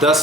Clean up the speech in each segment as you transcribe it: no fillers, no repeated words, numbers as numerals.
10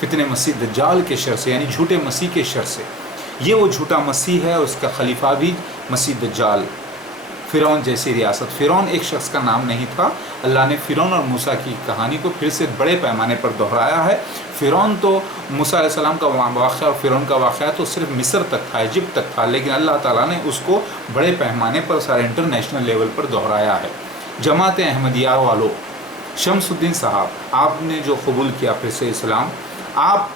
فتنے مسیح دجال کے شر سے، یعنی جھوٹے مسیح کے شر سے۔ یہ وہ جھوٹا مسیح ہے، اس کا خلیفہ بھی مسیح دجال۔ فرعون جیسی ریاست، فرعون ایک شخص کا نام نہیں تھا، اللہ نے فرعون اور موسیٰ کی کہانی کو پھر سے بڑے پیمانے پر دہرایا ہے۔ فرعون تو موسیٰ علیہ السلام کا واقعہ اور فرعون کا واقعہ تو صرف مصر تک تھا، ایجپٹ تک تھا، لیکن اللہ تعالیٰ نے اس کو بڑے پیمانے پر سارے انٹرنیشنل لیول پر دہرایا ہے۔ جماعت احمدیہ والوں، شمس الدین صاحب، آپ نے جو قبول کیا پھر سے اسلام، آپ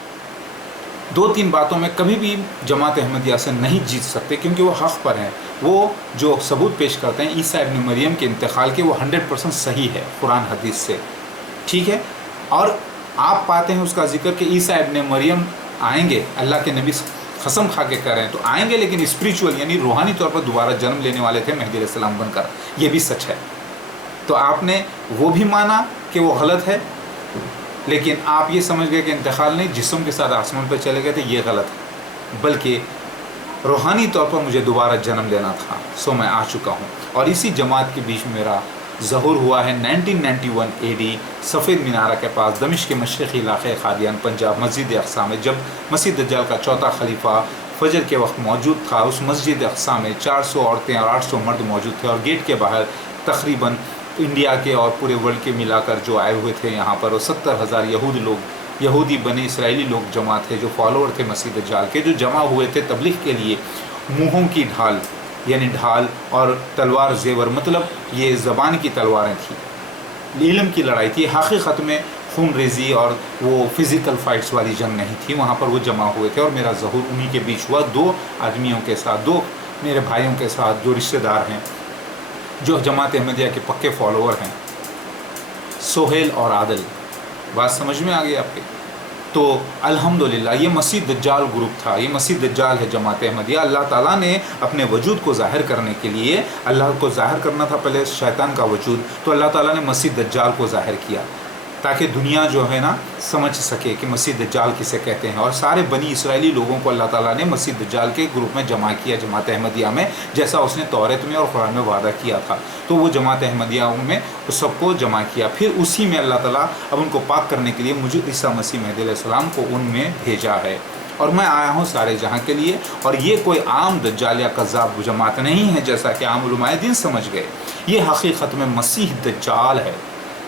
2-3 باتوں میں کبھی بھی جماعت احمدیہ سے نہیں جیت سکتے، کیونکہ وہ حق پر ہیں۔ وہ جو ثبوت پیش کرتے ہیں عیسیٰ ابن مریم کے انتقال کے، وہ 100% صحیح ہے قرآن حدیث سے، ٹھیک ہے۔ اور آپ پاتے ہیں اس کا ذکر کہ عیسیٰ ابن مریم آئیں گے، اللہ کے نبی قسم کھا کے کہہ رہے ہیں، تو آئیں گے لیکن اسپریچول یعنی روحانی طور پر دوبارہ جنم لینے والے تھے مہدی علیہ السلام بن کر، یہ بھی سچ ہے۔ تو آپ نے وہ بھی مانا کہ وہ غلط ہے، لیکن آپ یہ سمجھ گئے کہ انتقال نہیں، جسم کے ساتھ آسمان پہ چلے گئے تھے، یہ غلط ہے، بلکہ روحانی طور پر مجھے دوبارہ جنم لینا تھا، سو میں آ چکا ہوں۔ اور اسی جماعت کے بیچ میرا ظہور ہوا ہے 1991 AD سفید مینارہ کے پاس دمشق کے مشرقی علاقے قادیان پنجاب، مسجد اقصیٰ میں، جب مسیح دجال کا چوتھا خلیفہ فجر کے وقت موجود تھا۔ اس مسجد اقصیٰ میں 400 عورتیں اور 800 مرد موجود تھے، اور گیٹ کے باہر تقریباً انڈیا کے اور پورے ورلڈ کے ملا کر جو آئے ہوئے تھے یہاں پر، وہ 70,000 یہودی بنے اسرائیلی لوگ جمع تھے، جو فالوور تھے مسیح دجال کے، جو جمع ہوئے تھے تبلیغ کے لیے۔ منہوں کی ڈھال یعنی ڈھال اور تلوار زیور، مطلب یہ زبان کی تلواریں تھیں، علم کی لڑائی تھی، حقیقت میں خون ریزی اور وہ فزیکل فائٹس والی جنگ نہیں تھی۔ وہاں پر وہ جمع ہوئے تھے اور میرا ظہور انہی کے بیچ ہوا، 2 آدمیوں کے ساتھ، 2 میرے بھائیوں کے ساتھ جو رشتہ دار ہیں، جو جماعت احمدیہ کے پکے فالوور ہیں، سہیل اور عادل۔ بات سمجھ میں آ گئی آپ کے؟ تو الحمدللہ یہ مسیح دجال گروپ تھا، یہ مسیح دجال ہے جماعت احمدیہ۔ اللہ تعالیٰ نے اپنے وجود کو ظاہر کرنے کے لیے، اللہ کو ظاہر کرنا تھا پہلے شیطان کا وجود، تو اللہ تعالیٰ نے مسیح دجال کو ظاہر کیا تاکہ دنیا جو ہے نا سمجھ سکے کہ مسیح دجال کسے کہتے ہیں۔ اور سارے بنی اسرائیلی لوگوں کو اللہ تعالیٰ نے مسیح دجال کے گروپ میں جمع کیا، جماعت احمدیہ میں، جیسا اس نے توریت میں اور قرآن میں وعدہ کیا تھا۔ تو وہ جماعت احمدیہ میں اس سب کو جمع کیا، پھر اسی میں اللہ تعالیٰ اب ان کو پاک کرنے کے لیے مجھے عیسیٰ مسیح مہدی علیہ السلام کو ان میں بھیجا ہے، اور میں آیا ہوں سارے جہاں کے لیے۔ اور یہ کوئی عام دجال یا کذاب جماعت نہیں ہے جیسا کہ عام علماء دین سمجھ گئے، یہ حقیقت میں مسیح دجال ہے،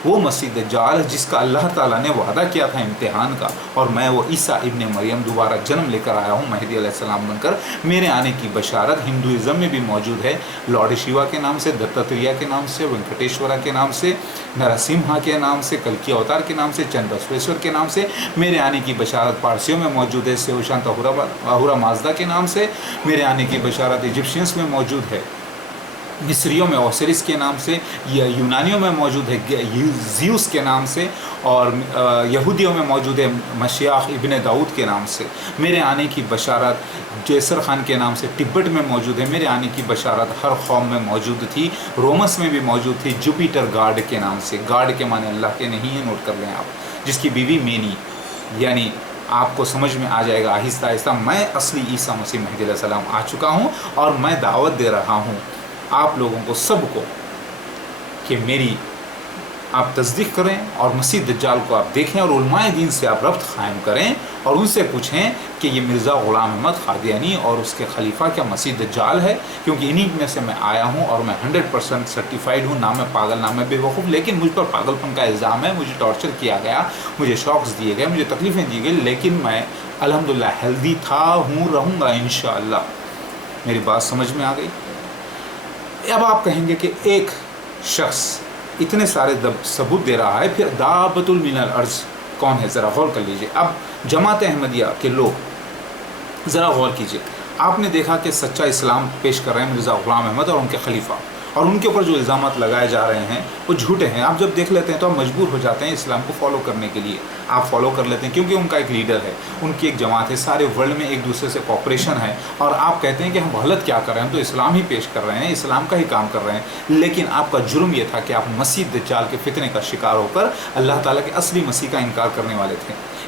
وہ مسیح دجال ہے جس کا اللہ تعالیٰ نے وعدہ کیا تھا امتحان کا، اور میں وہ عیسیٰ ابن مریم دوبارہ جنم لے کر آیا ہوں مہدی علیہ السلام بن کر۔ میرے آنے کی بشارت ہندوازم میں بھی موجود ہے، لارڈ شیوا کے نام سے، دتاتریہ کے نام سے، وینکٹیشورا کے نام سے، نرسمہا کے نام سے، کلکی اوتار کے نام سے، چند بسویشور کے نام سے۔ میرے آنے کی بشارت پارسیوں میں موجود ہے، سیوشانت اہورا مازدا کے نام سے۔ میرے آنے کی بشارت ایجپشینس میں موجود ہے، مصریوں میں اوسیرس کے نام سے، یونانیوں میں موجود ہے زیوس کے نام سے، اور یہودیوں میں موجود ہے مشیاخ ابن داؤد کے نام سے۔ میرے آنے کی بشارت جیسر خان کے نام سے تبت میں موجود ہے۔ میرے آنے کی بشارت ہر قوم میں موجود تھی، رومس میں بھی موجود تھی، جوپیٹر گاڈ کے نام سے۔ گاڈ کے معنی اللہ کے نہیں ہیں، نوٹ کر لیں آپ، جس کی بیوی مینی، یعنی آپ کو سمجھ میں آ جائے گا آہستہ آہستہ۔ میں اصلی عیسیٰ مسیح مہدی علیہ السلام آ چکا ہوں، اور میں دعوت دے رہا ہوں آپ لوگوں کو، سب کو، کہ میری آپ تصدیق کریں اور مسیح دجال کو آپ دیکھیں، اور علماء دین سے آپ ربط قائم کریں اور ان سے پوچھیں کہ یہ مرزا غلام احمد قادیانی اور اس کے خلیفہ کیا مسیح دجال ہے؟ کیونکہ انہی میں سے میں آیا ہوں، اور میں 100% سرٹیفائیڈ ہوں، نہ میں پاگل نہ میں بے وقوف، لیکن مجھ پر پاگل پن کا الزام ہے، مجھے ٹارچر کیا گیا، مجھے شوکس دیے گئے، مجھے تکلیفیں دی گئی، لیکن میں الحمدللہ ہیلدی تھا ہوں، رہوں گا انشاءاللہ۔ میری بات سمجھ میں آ گئی؟ اب آپ کہیں گے کہ ایک شخص اتنے سارے ثبوت دے رہا ہے، پھر دابۃ من الارض کون ہے؟ ذرا غور کر لیجئے۔ اب جماعت احمدیہ کے لوگ ذرا غور کیجئے، آپ نے دیکھا کہ سچا اسلام پیش کر رہے ہیں مرزا غلام احمد اور ان کے خلیفہ، اور ان کے اوپر جو الزامات لگائے جا رہے ہیں وہ جھوٹے ہیں۔ آپ جب دیکھ لیتے ہیں تو آپ مجبور ہو جاتے ہیں اسلام کو فالو کرنے کے لیے، آپ فالو کر لیتے ہیں کیونکہ ان کا ایک لیڈر ہے، ان کی ایک جماعت ہے، سارے ورلڈ میں ایک دوسرے سے کوپریشن ہے، اور آپ کہتے ہیں کہ ہم غلط کیا کر رہے ہیں، ہم تو اسلام ہی پیش کر رہے ہیں، اسلام کا ہی کام کر رہے ہیں۔ لیکن آپ کا جرم یہ تھا کہ آپ مسیح دجال کے فتنے کا شکار ہو کر اللہ تعالیٰ کے اصلی مسیح کا انکار کرنے والے تھے۔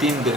3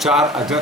4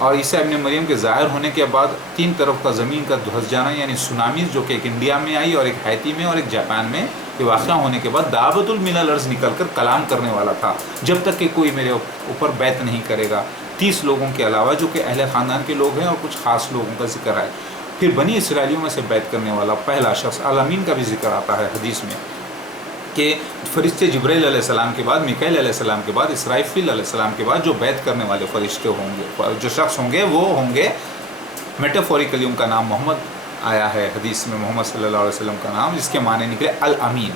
اور عیسیٰ ابن مریم کے ظاہر ہونے کے بعد 3 طرف کا زمین کا دھس جانا یعنی سونامیز، جو کہ ایک انڈیا میں آئی اور ایک ہیتی میں اور ایک جاپان میں، یہ واقعہ ہونے کے بعد دعوت الملل عرض نکل کر کلام کرنے والا تھا، جب تک کہ کوئی میرے اوپر بیعت نہیں کرے گا 30 لوگوں کے علاوہ جو کہ اہل خاندان کے لوگ ہیں اور کچھ خاص لوگوں کا ذکر ہے۔ پھر بنی اسرائیلیوں میں سے بیعت کرنے والا پہلا شخص الامین کا بھی ذکر آتا ہے حدیث میں، کہ فرشتے جبرائیل علیہ السلام کے بعد، میکائیل علیہ السلام کے بعد، اسرافیل علیہ السلام کے بعد جو بیعت کرنے والے فرشتے ہوں گے، جو شخص ہوں گے، وہ ہوں گے میٹافوریکلی ان کا نام محمد آیا ہے حدیث میں، محمد صلی اللہ علیہ وسلم کا نام، جس کے معنی نکلے الامین،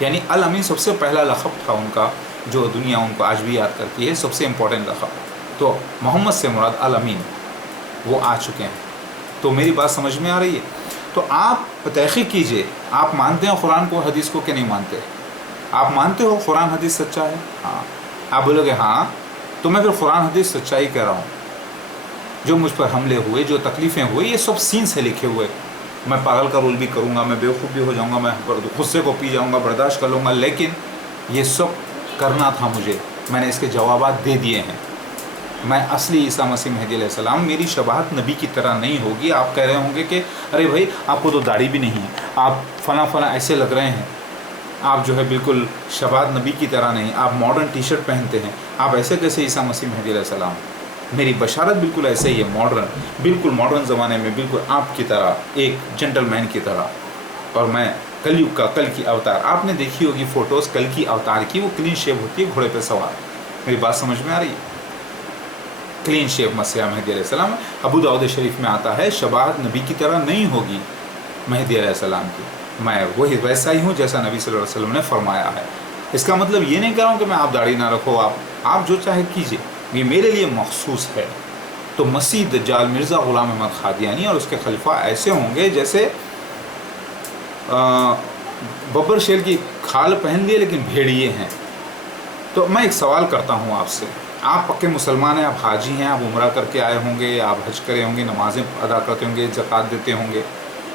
یعنی الامین سب سے پہلا لقب تھا ان کا، جو دنیا ان کو آج بھی یاد کرتی ہے، سب سے امپورٹنٹ لقب۔ تو محمد سے مراد الامین وہ آ چکے ہیں۔ تو میری بات سمجھ میں آ رہی ہے؟ تو آپ تحقیق کیجئے، آپ مانتے ہیں قرآن کو حدیث کو کہ نہیں مانتے؟ آپ مانتے ہو قرآن حدیث سچا ہے؟ ہاں۔ آپ بولو گے ہاں، تو میں پھر قرآن حدیث سچائی کہہ رہا ہوں۔ جو مجھ پر حملے ہوئے، جو تکلیفیں ہوئی، یہ سب سین سے لکھے ہوئے۔ میں پاگل کا رول بھی کروں گا، میں بیوقوف بھی ہو جاؤں گا، میں غصے کو پی جاؤں گا، برداشت کر لوں گا، لیکن یہ سب کرنا تھا مجھے، میں نے اس کے جوابات دے دیے ہیں۔ میں اصلی عیسیٰ مسیح مہدی علیہ السلام، میری شباہت نبی کی طرح نہیں ہوگی۔ آپ کہہ رہے ہوں گے کہ ارے بھائی آپ کو تو داڑھی بھی نہیں ہے، آپ فلاں فلاں ایسے لگ رہے ہیں، آپ جو ہے بالکل شباہت نبی کی طرح نہیں، آپ ماڈرن ٹی شرٹ پہنتے ہیں، آپ ایسے کیسے عیسیٰ مسیح مہدی علیہ السلام؟ میری بشارت بالکل ایسے ہی ہے، ماڈرن، بالکل ماڈرن زمانے میں، بالکل آپ کی طرح، ایک جنٹل مین کی طرح۔ اور میں کلیگ کا، کل کی اوتار، آپ نے دیکھی ہوگی فوٹوز کل کی اوتار کی، وہ کلین شیپ ہوتی ہے، گھوڑے پہ سوار۔ میری بات سمجھ میں آ رہی ہے؟ کلین شیپ مسیح مہدی علیہ السلام۔ ابو داؤد شریف میں آتا ہے شباہت نبی کی طرح نہیں ہوگی مہدی علیہ السلام کی، میں وہی ویسا ہی ہوں جیسا نبی صلی اللہ علیہ وسلم نے فرمایا ہے۔ اس کا مطلب یہ نہیں کہہ رہا ہوں کہ میں آپ داڑھی نہ رکھو، آپ جو چاہے کیجئے، یہ میرے لیے مخصوص ہے۔ تو مسیح دجال مرزا غلام احمد قادیانی اور اس کے خلیفہ ایسے ہوں گے جیسے ببر شیر کی کھال پہن لیے لیکن بھیڑیے ہیں۔ تو میں ایک سوال کرتا ہوں آپ سے، آپ پکے مسلمان ہیں، آپ حاجی ہیں، آپ عمرہ کر کے آئے ہوں گے، آپ حج کرے ہوں گے، نمازیں ادا کرتے ہوں گے، زکوٰۃ دیتے ہوں گے،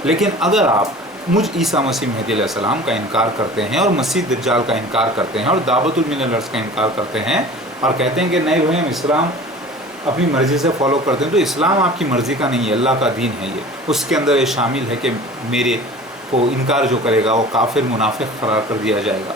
لیکن اگر آپ مجھ عیسیٰ مسیح مہدی علیہ السلام کا انکار کرتے ہیں اور مسیح دجال کا انکار کرتے ہیں اور دعوت الملل عرض کا انکار کرتے ہیں اور کہتے ہیں کہ نہیں بھائی ہم اسلام اپنی مرضی سے فالو کرتے ہیں، تو اسلام آپ کی مرضی کا نہیں ہے، اللہ کا دین ہے یہ، اس کے اندر یہ شامل ہے کہ میرے کو انکار جو کرے گا وہ کافر منافق قرار کر دیا جائے گا۔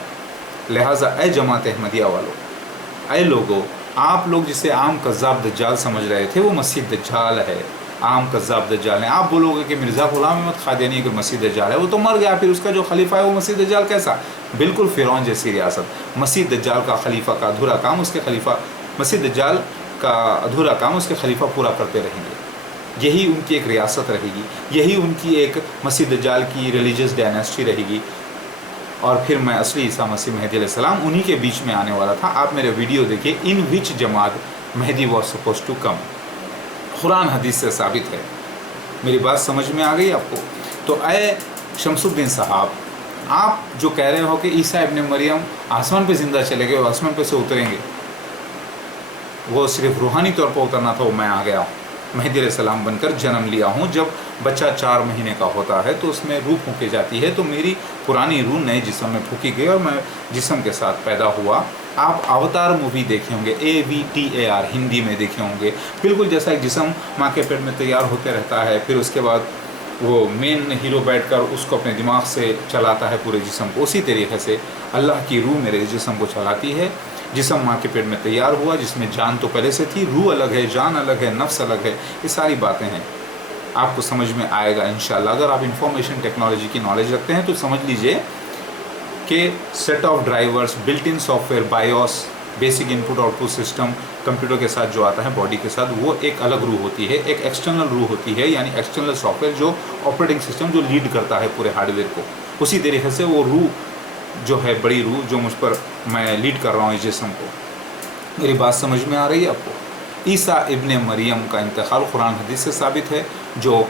لہٰذا اے جماعت احمدیہ والوں، اے لوگوں، آپ لوگ جسے عام کذاب دجال سمجھ رہے تھے وہ مسیح دجال ہے، عام کذاب دجال ہے۔ آپ بولو گے کہ مرزا غلام احمد قادیانی اگر مسیح دجال ہے، وہ تو مر گیا، پھر اس کا جو خلیفہ ہے وہ مسیح دجال کیسا؟ بالکل فرعون جیسی ریاست۔ مسیح دجال کا خلیفہ کا ادھورا کام اس کے خلیفہ، مسیح دجال کا ادھورا کام اس کے خلیفہ پورا کرتے رہیں گے، یہی ان کی ایک ریاست رہے گی، یہی ان کی ایک مسیح دجال کی ریلیجس ڈائنیسٹی رہے گی، اور پھر میں اصلی عیسیٰ مسیح مہدی علیہ السلام انہی کے بیچ میں آنے والا تھا۔ آپ میرے ویڈیو دیکھیے، ان وچ جماعت مہدی واز سپوز ٹو کم، قرآن حدیث سے ثابت ہے۔ میری بات سمجھ میں آ گئی آپ کو؟ تو اے شمس الدین صاحب، آپ جو کہہ رہے ہو کہ عیسیٰ ابن مریم آسمان پہ زندہ چلے گئے، وہ آسمان پہ سے اتریں گے، وہ صرف روحانی طور پر اترنا تھا، وہ میں آ گیا ہوں، مہدی علیہ السلام بن کر جنم لیا ہوں۔ جب بچہ 4 مہینے کا ہوتا ہے تو اس میں روح پھونکی جاتی ہے، تو میری پرانی روح نئے جسم میں پھونکی گئی اور میں جسم کے ساتھ پیدا ہوا۔ آپ اوتار مووی دیکھے ہوں گے، AVTAR ہندی میں دیکھے ہوں گے، بالکل جیسا ایک جسم ماں کے پیٹ میں تیار ہوتے رہتا ہے، پھر اس کے بعد وہ مین ہیرو بیٹھ کر اس کو اپنے دماغ سے چلاتا ہے پورے جسم کو، اسی طریقے سے اللہ کی روح میرے جسم کو چلاتی ہے۔ جسم ماں کے پیٹ میں تیار ہوا، جس میں جان تو پہلے سے تھی، روح الگ ہے، جان الگ ہے، نفس الگ ہے، یہ ساری باتیں ہیں، آپ کو سمجھ میں آئے گا انشاءاللہ۔ اگر آپ انفارمیشن ٹیکنالوجی کی نالج رکھتے ہیں تو سمجھ لیجئے کہ set of drivers, built in software, BIOS, basic input output system computer کے ساتھ جو آتا ہے باڈی کے ساتھ، وہ ایک الگ روح ہوتی ہے، ایک ایکسٹرنل روح ہوتی ہے، یعنی ایکسٹرنل سافٹ ویئر جو آپریٹنگ سسٹم جو لیڈ کرتا ہے پورے ہارڈ ویئر کو، اسی طریقے سے وہ روح جو ہے، بڑی روح جو مجھ پر میں لیڈ کر رہا ہوں اس جسم کو۔ میری بات سمجھ میں آ رہی ہے آپ کو؟ عیسیٰ ابن مریم کا انتقال قرآن حدیث سے ثابت ہے، جو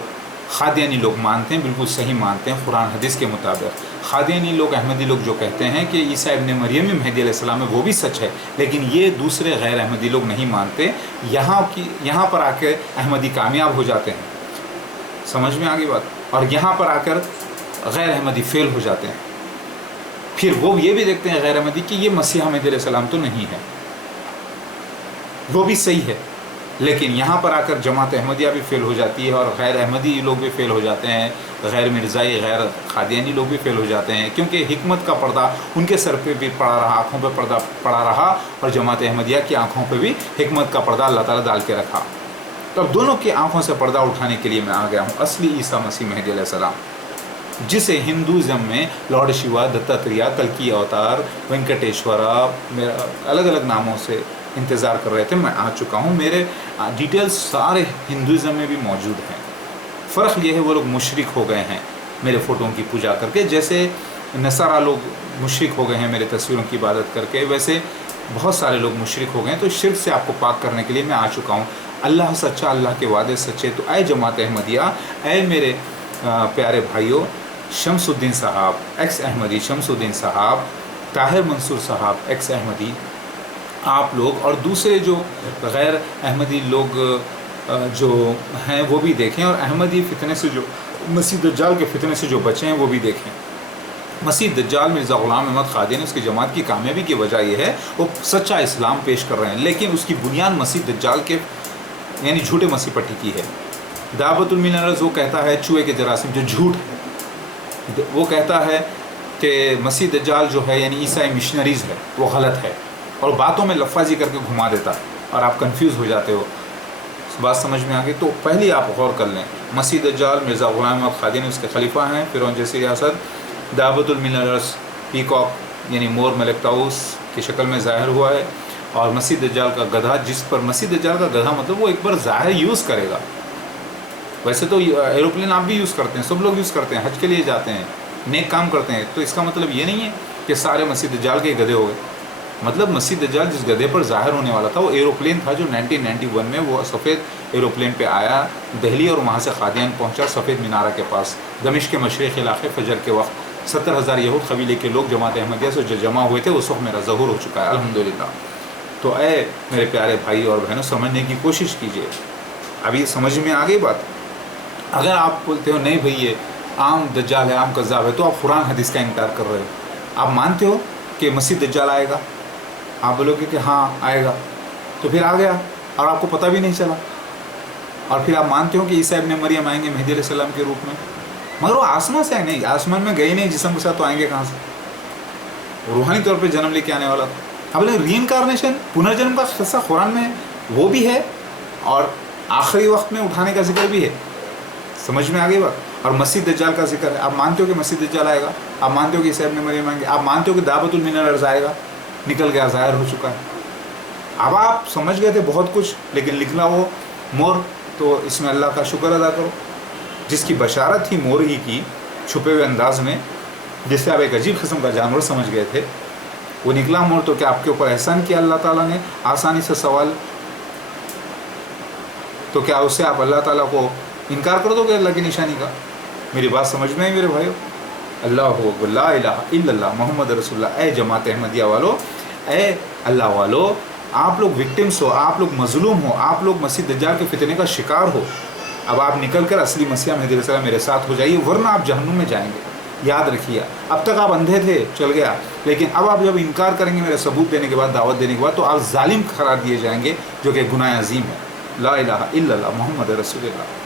قادیانی لوگ مانتے ہیں، بالکل صحیح مانتے ہیں قرآن حدیث کے مطابق۔ قادیانی لوگ، احمدی لوگ جو کہتے ہیں کہ عیسیٰ ابن مریم ہی مہدی علیہ السلام ہے، وہ بھی سچ ہے، لیکن یہ دوسرے غیر احمدی لوگ نہیں مانتے۔ یہاں پر آ کے احمدی کامیاب ہو جاتے ہیں، سمجھ میں آ گئی بات، اور یہاں پر آ کر غیر احمدی فیل ہو جاتے ہیں۔ پھر وہ یہ بھی دیکھتے ہیں غیر احمدی کہ یہ مسیح مہدی علیہ السلام تو نہیں ہے، وہ بھی صحیح ہے، لیکن یہاں پر آ کر جماعت احمدیہ بھی فیل ہو جاتی ہے اور غیر احمدی لوگ بھی فیل ہو جاتے ہیں، غیر مرزائی غیر قادیانی لوگ بھی فیل ہو جاتے ہیں، کیونکہ حکمت کا پردہ ان کے سر پہ بھی پڑا رہا، آنکھوں پہ پردہ پڑا رہا، اور جماعت احمدیہ کی آنکھوں پہ بھی حکمت کا پردہ اللہ تعالیٰ ڈال کے رکھا۔ تو اب دونوں کی آنکھوں سے پردہ اٹھانے کے لیے میں آ گیا ہوں اصلی عیسیٰ مسیح مہدی علیہ السلام، جسے ہندوازم میں لارڈ شیوا، دتاتریہ، کلکی اوتار، وینکٹیشورا، الگ الگ ناموں سے انتظار کر رہے تھے، میں آ چکا ہوں۔ میرے ڈیٹیلز سارے ہندوازم میں بھی موجود ہیں۔ فرق یہ ہے وہ لوگ مشرک ہو گئے ہیں میرے فوٹوؤں کی پوجا کر کے، جیسے نصارہ لوگ مشرک ہو گئے ہیں میرے تصویروں کی عبادت کر کے، ویسے بہت سارے لوگ مشرک ہو گئے ہیں۔ تو شرک سے آپ کو پاک کرنے کے لیے میں آ چکا ہوں۔ اللہ سچا، اللہ کے وعدے سچے۔ تو اے جماعت احمدیہ، اے میرے پیارے بھائیوں، شمس الدین صاحب ایکس احمدی، شمس الدین صاحب، طاہر منصور صاحب ایکس احمدی، آپ لوگ اور دوسرے جو غیر احمدی لوگ جو ہیں وہ بھی دیکھیں، اور احمدی فتنے سے جو مسیح دجال کے فتنے سے جو بچے ہیں وہ بھی دیکھیں۔ مسیح دجال مرزا غلام احمد قادیانی، اس کی جماعت کی کامیابی کی وجہ یہ ہے وہ سچا اسلام پیش کر رہے ہیں، لیکن اس کی بنیاد مسیح دجال کے یعنی جھوٹے مسیح پٹی کی ہے۔ دعوت المنرز وہ کہتا ہے چوہے کے جراثیم، جو جھوٹ ہے، وہ کہتا ہے کہ مسیح دجال جو ہے یعنی عیسائی مشنریز ہے، وہ غلط ہے، اور باتوں میں لفاظی کر کے گھما دیتا ہے اور آپ کنفیوز ہو جاتے ہو۔ بات سمجھ میں آ گئی؟ تو پہلے آپ غور کر لیں، مسیح دجال مرزا غلام احمد قادیانی اس کے خلیفہ ہیں، فرعون جیسی ریاست، دعوت المنرز پیکاک یعنی مور ملک طاؤس کی شکل میں ظاہر ہوا ہے، اور مسیح دجال کا گدھا، جس پر مسیح دجال کا گدھا مطلب وہ ایک بار ظاہر یوز کرے گا۔ ویسے تو ایروپلین آپ بھی یوز کرتے ہیں، سب لوگ یوز کرتے ہیں، حج کے لیے جاتے ہیں، نیک کام کرتے ہیں، تو اس کا مطلب یہ نہیں ہے کہ سارے مسیح دجال کے گدھے ہو گئے۔ مطلب مسیح دجال جس گدھے پر ظاہر ہونے والا تھا وہ ایروپلین تھا، جو 1991 میں وہ سفید ایروپلین پہ آیا دہلی، اور وہاں سے قادیان پہنچا سفید مینارہ کے پاس، دمشق کے مشرقی علاقے، فجر کے وقت 70,000 یہود قبیلے کے لوگ جماعت احمدیہ سے جو جمع ہوئے تھے، اس وقت میرا ظہور ہو چکا ہے الحمدللہ۔ تو اے میرے پیارے بھائی اور بہنوں، سمجھنے کی کوشش کیجئے۔ ابھی سمجھ میں آ گئی بات؟ اگر آپ بولتے ہو نہیں بھئی یہ عام دجال ہے، عام کذاب ہے، تو آپ قرآن حدیث کا انکار کر رہے ہو۔ آپ مانتے ہو کہ مسیح دجال آئے گا؟ آپ بولو گے کہ ہاں آئے گا، تو پھر آ گیا اور آپ کو پتہ بھی نہیں چلا، اور پھر آپ مانتے ہو کہ عیسیٰ ابن مریم آئیں گے مہدی علیہ السلام کے روپ میں، مگر وہ آسمان سے آئے نہیں، آسمان میں گئے نہیں جسم کے ساتھ، تو آئیں گے کہاں سے؟ روحانی طور پہ جنم لے کے آنے والا تھا۔ اب ری انکارنیشن، پنرجنم کا قصہ قرآن میں ہے، وہ بھی ہے، اور آخری وقت میں اٹھانے کا ذکر بھی ہے۔ سمجھ میں آ گئی بات؟ اور مسیح دجال کا ذکر ہے۔ آپ مانتے ہو کہ مسیح دجال آئے گا؟ آپ مانتے ہو کہ عیسیٰ ابن مریم آئیں گے؟ آپ مانتے ہو کہ دعوت المنرز آئے گا؟ نکل گیا، ظاہر ہو چکا ہے۔ اب آپ سمجھ گئے تھے بہت کچھ، لیکن لکھنا وہ مور، تو اس میں اللہ کا شکر ادا کرو۔ جس کی بشارت تھی مور ہی کی، چھپے ہوئے انداز میں، جس سے آپ ایک عجیب قسم کا جانور سمجھ گئے تھے، وہ نکلا مور، تو کیا آپ کے اوپر احسان کیا اللہ تعالیٰ نے آسانی سے سوال؟ تو کیا اس سے آپ اللہ تعالیٰ کو انکار کر دو گے اللہ کی نشانی کا؟ میری بات سمجھ میں آئی میرے بھائیو؟ اللہ اکبر، لا الہ الا اللہ محمد رسول اللہ۔ اے جماعت احمدیہ والو، اے اللہ والو، آپ لوگ وکٹمس ہو، آپ لوگ مظلوم ہو، آپ لوگ مسیح دجال کے فتنے کا شکار ہو۔ اب آپ نکل کر اصلی مسیح مہدی علیہ السلام میرے ساتھ ہو جائیے، ورنہ آپ جہنم میں جائیں گے۔ یاد رکھیے، اب تک آپ اندھے تھے، چل گیا، لیکن اب آپ جب انکار کریں گے میرے ثبوت دینے کے بعد، دعوت دینے کے بعد، تو آپ ظالم قرار دیے جائیں گے، جو کہ گناہ عظیم ہے۔ لا الہ الا اللہ محمد رسول اللہ۔